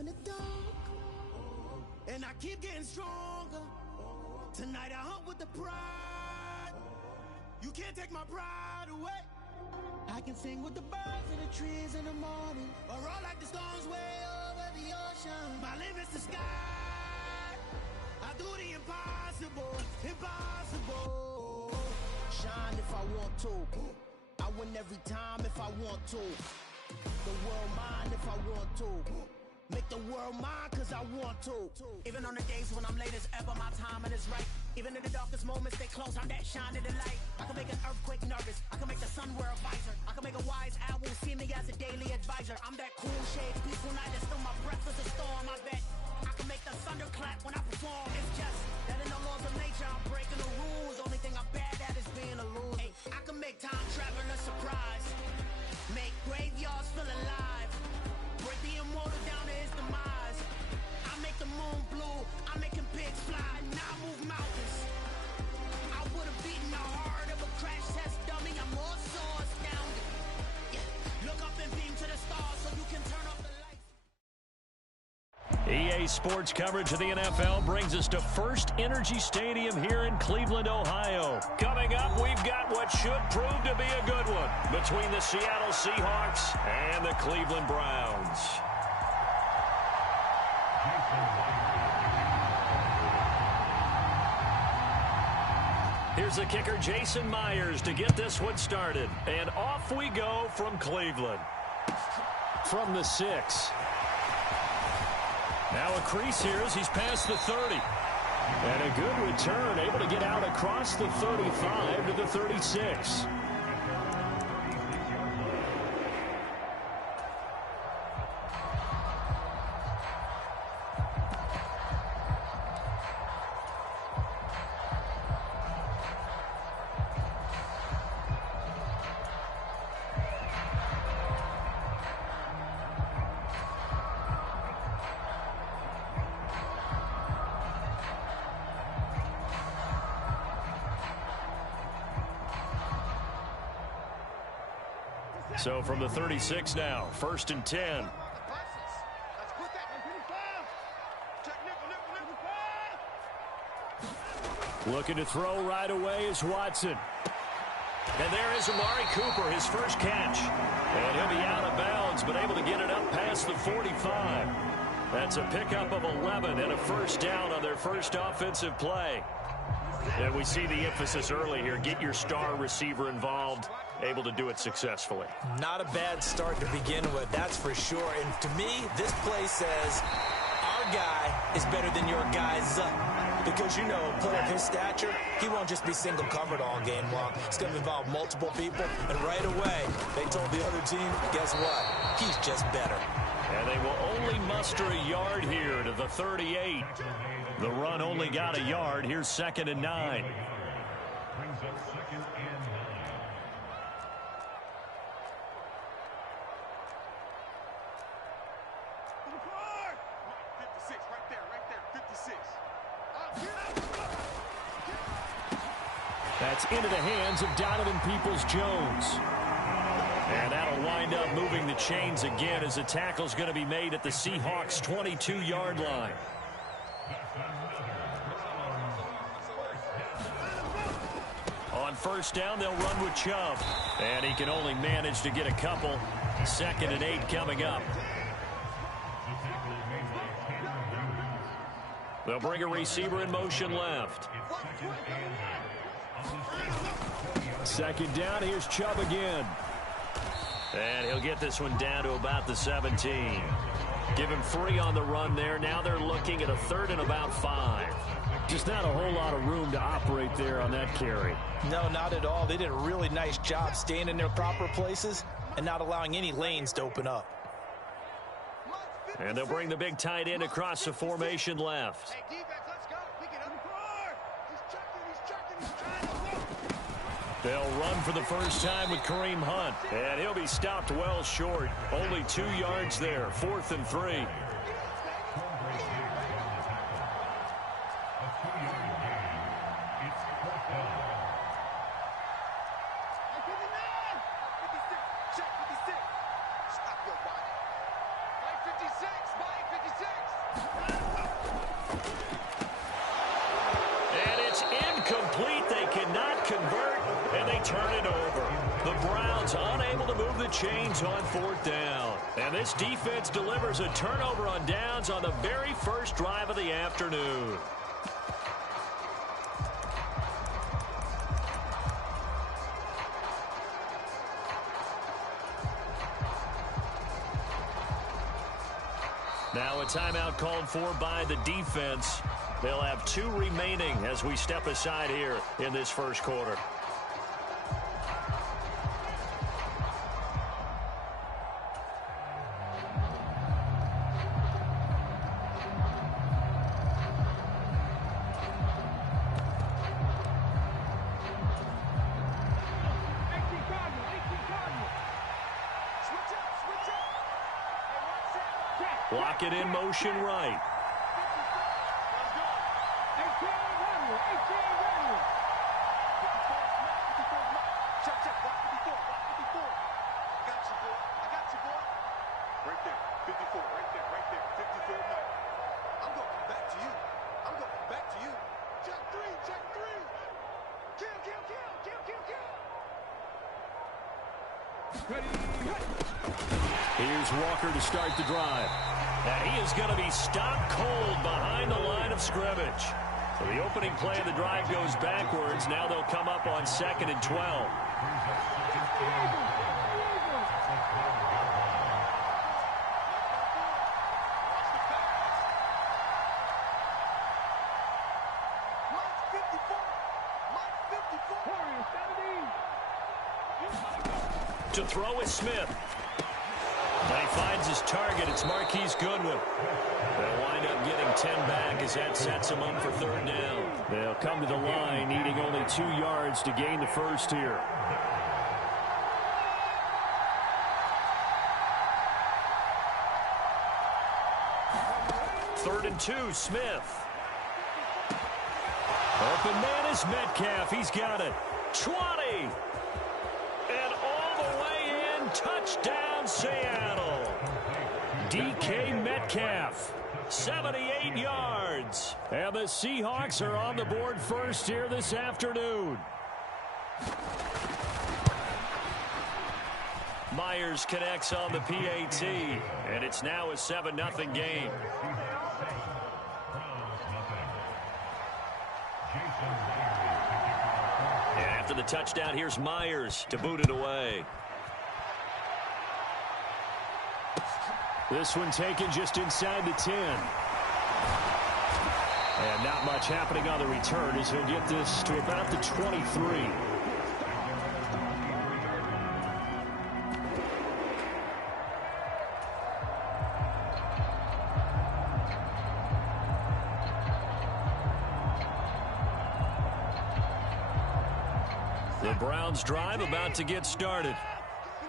in the dark, and I keep getting stronger. Tonight I hunt with the pride. You can't take my pride away. I can sing with the birds and the trees in the morning, or roll like the storms way over the ocean. My limit's the sky. I do the impossible, impossible. Shine if I want to. I win every time if I want to. The world mine if I want to. Make the world mine cause I want to. Even on the days when I'm late as ever, my timing is right. Even in the darkest moments, they close, I'm that shining the light. I can make an earthquake nervous, I can make the sun wear a visor. I can make a wise owl see me as a daily advisor. I'm that cool shade, peaceful night, and still my breath is a storm. I bet I can make the thunder clap when I perform. It's just that in the laws of nature, I'm breaking the rules. Only thing I'm bad at is being a loser. Hey, I can make time travel a surprise. Make graveyards feel alive. Break the immortal down to his demise. I make the moon blue, I make him pigs fly. Now I move mountains. I would have beaten the heart of a crash test dummy. I'm more so astounded. Yeah. Look up and beam to the stars so you can turn off the lights. EA Sports coverage of the NFL brings us to First Energy Stadium here in Cleveland, Ohio. Coming up, we've got what should prove to be a good one between the Seattle Seahawks and the Cleveland Browns. Here's the kicker, Jason Myers, to get this one started. And off we go from Cleveland. From the 6. Now a crease here as he's past the 30. And a good return, able to get out across the 35 to the 36. So from the 36 now, 1st and 10. Looking to throw right away is Watson. And there is Amari Cooper, his first catch. And he'll be out of bounds, but able to get it up past the 45. That's a pickup of 11 and a first down on their first offensive play. And we see the emphasis early here. Get your star receiver involved. Able to do it successfully. Not a bad start to begin with, that's for sure. And to me, this play says our guy is better than your guy's because, you know, a player of his stature, he won't just be single covered all game long. It's going to involve multiple people. And right away, they told the other team, guess what? He's just better. And they will only muster a yard here to the 38. The run only got a yard. Here's 2nd and 9. That's into the hands of Donovan Peoples-Jones. And that'll wind up moving the chains again as the tackle's going to be made at the Seahawks' 22-yard line. On first down, they'll run with Chubb. And he can only manage to get a couple. 2nd and 8 coming up. They'll bring a receiver in motion left. 2nd down, here's Chubb again. And he'll get this one down to about the 17. Give him 3 on the run there. Now they're looking at a 3rd and about 5. Just not a whole lot of room to operate there on that carry. No, not at all. They did a really nice job staying in their proper places and not allowing any lanes to open up. And they'll bring the big tight end across the formation left. They'll run for the first time with Kareem Hunt. And he'll be stopped well short. Only 2 yards there. 4th and 3. And it's incomplete. They cannot convert, and they turn it over. The Browns unable to move the chains on fourth down. And this defense delivers a turnover on downs on the very first drive of the afternoon. Now a timeout called for by the defense. They'll have 2 remaining as we step aside here in this first quarter. Block it in motion right. Here's Walker to start the drive. And he is going to be stopped cold behind the line of scrimmage. So the opening play of the drive goes backwards. Now they'll come up on 2nd and 12. To throw is Smith. And he finds his target. It's Marquise Goodwin. They'll wind up getting 10 back as that sets them up for 3rd down. They'll come to the line needing only 2 yards to gain the first here. 3rd and 2, Smith. Open man is Metcalf. He's got it. 20. And all the way in. Touchdown, Seattle. DK Metcalf. 78 yards. And the Seahawks are on the board first here this afternoon. Myers connects on the PAT. And it's now a 7-0 game. And after the touchdown, here's Myers to boot it away. This one taken just inside the 10. And not much happening on the return as he'll get this to about the 23. The Browns drive about to get started.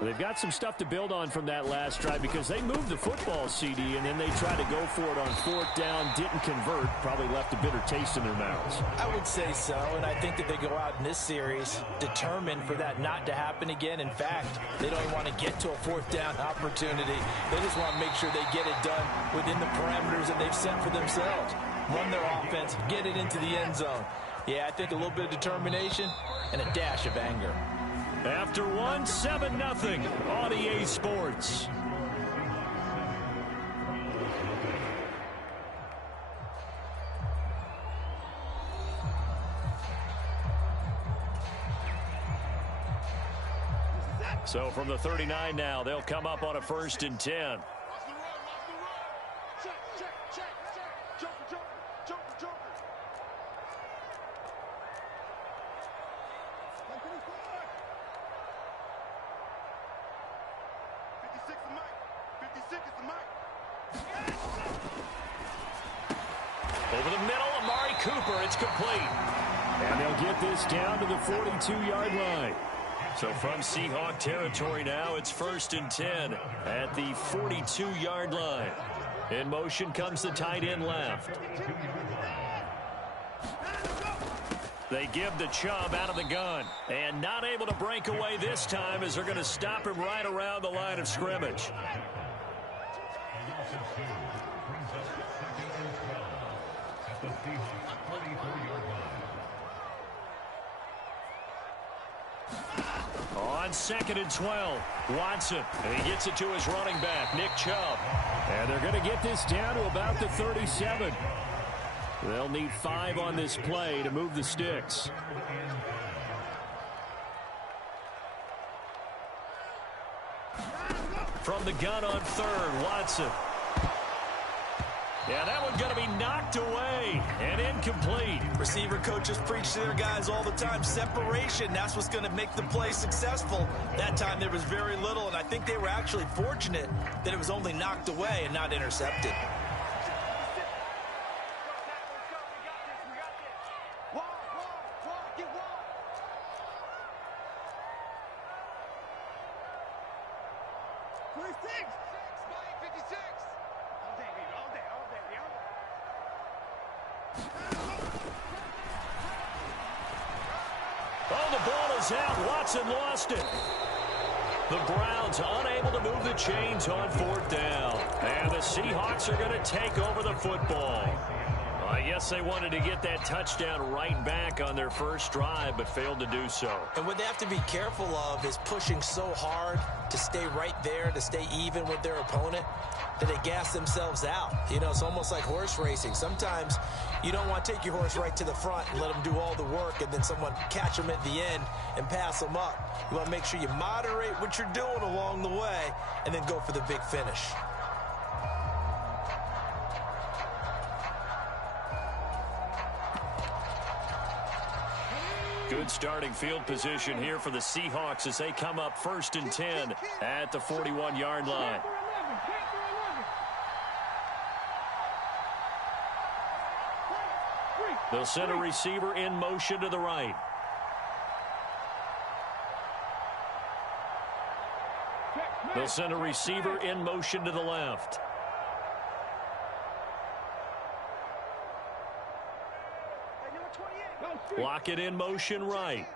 They've got some stuff to build on from that last drive because they moved the football, CD, and then they tried to go for it on 4th down, didn't convert, probably left a bitter taste in their mouths. I would say so, and I think that they go out in this series determined for that not to happen again. In fact, they don't even want to get to a 4th down opportunity. They just want to make sure they get it done within the parameters that they've set for themselves. Run their offense, get it into the end zone. Yeah, I think a little bit of determination and a dash of anger. After 7-0 on EA Sports. So from the 39 now, they'll come up on a 1st and 10. Over the middle, Amari Cooper, it's complete. And they'll get this down to the 42-yard line. So from Seahawk territory now, it's 1st and 10 at the 42-yard line. In motion comes the tight end left. They give the Chubb out of the gun. And not able to break away this time as they're going to stop him right around the line of scrimmage. On 2nd and 12, Watson. And he gets it to his running back, Nick Chubb. And they're going to get this down to about the 37. They'll need 5 on this play to move the sticks. From the gun on 3rd, Watson. Yeah, that one's going to be knocked away and incomplete. Receiver coaches preach to their guys all the time. Separation, that's what's going to make the play successful. That time there was very little, and I think they were actually fortunate that it was only knocked away and not intercepted. Oh, the ball is out. Watson lost it. The Browns unable to move the chains on 4th down. And the Seahawks are going to take over the football. I guess they wanted to get that touchdown right back on their first drive, but failed to do so. And what they have to be careful of is pushing so hard to stay right there, to stay even with their opponent, that they gas themselves out. You know, it's almost like horse racing. Sometimes you don't want to take your horse right to the front and let them do all the work and then someone catch them at the end and pass them up. You want to make sure you moderate what you're doing along the way and then go for the big finish. Good starting field position here for the Seahawks as they come up 1st and 10 at the 41-yard line. They'll send a receiver in motion to the right. They'll send a receiver in motion to the left. Lock it in motion right.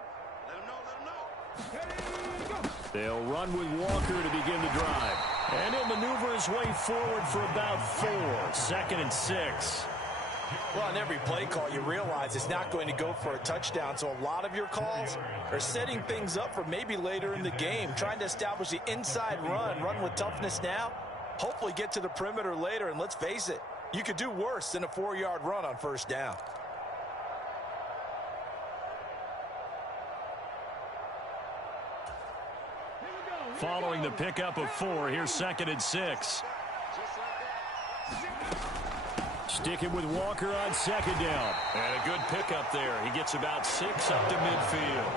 They'll run with Walker to begin the drive. And he'll maneuver his way forward for about 4. 2nd and 6. Well, on every play call, you realize it's not going to go for a touchdown. So a lot of your calls are setting things up for maybe later in the game, trying to establish the inside run with toughness now, hopefully get to the perimeter later. And let's face it, you could do worse than a 4-yard run on 1st down. Following the pickup of 4, here's 2nd and 6. Sticking with Walker on 2nd down. And a good pickup there. He gets about 6 up to midfield.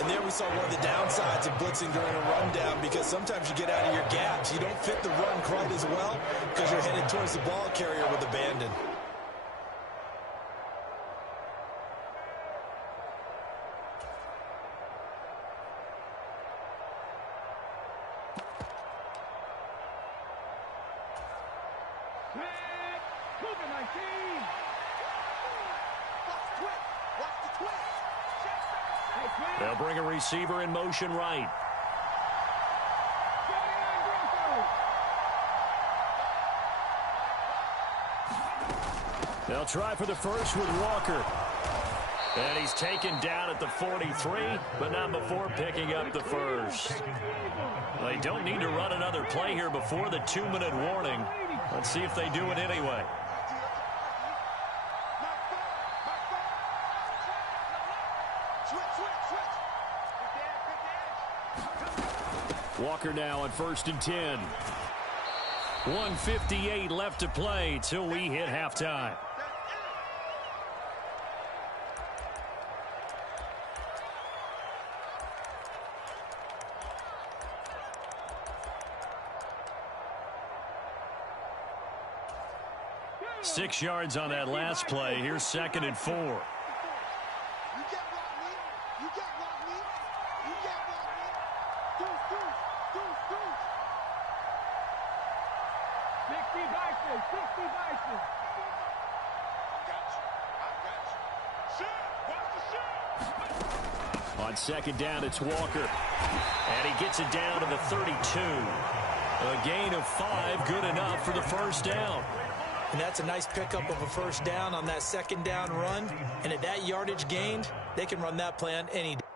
And there we saw one of the downsides of blitzing during a rundown, because sometimes you get out of your gaps. You don't fit the run quite as well because you're headed towards the ball carrier with abandon. They'll bring a receiver in motion right. They'll try for the first with Walker. And he's taken down at the 43, but not before picking up the first. They don't need to run another play here before the 2-minute warning. Let's see if they do it anyway. Walker now on 1st and 10. 1:58 left to play till we hit halftime. Six yards on that last play. Here's 2nd and 4. On 2nd down, it's Walker. And he gets it down to the 32. A gain of 5, good enough for the first down. And that's a nice pickup of a first down on that 2nd down run. And at that yardage gained, they can run that play on any day.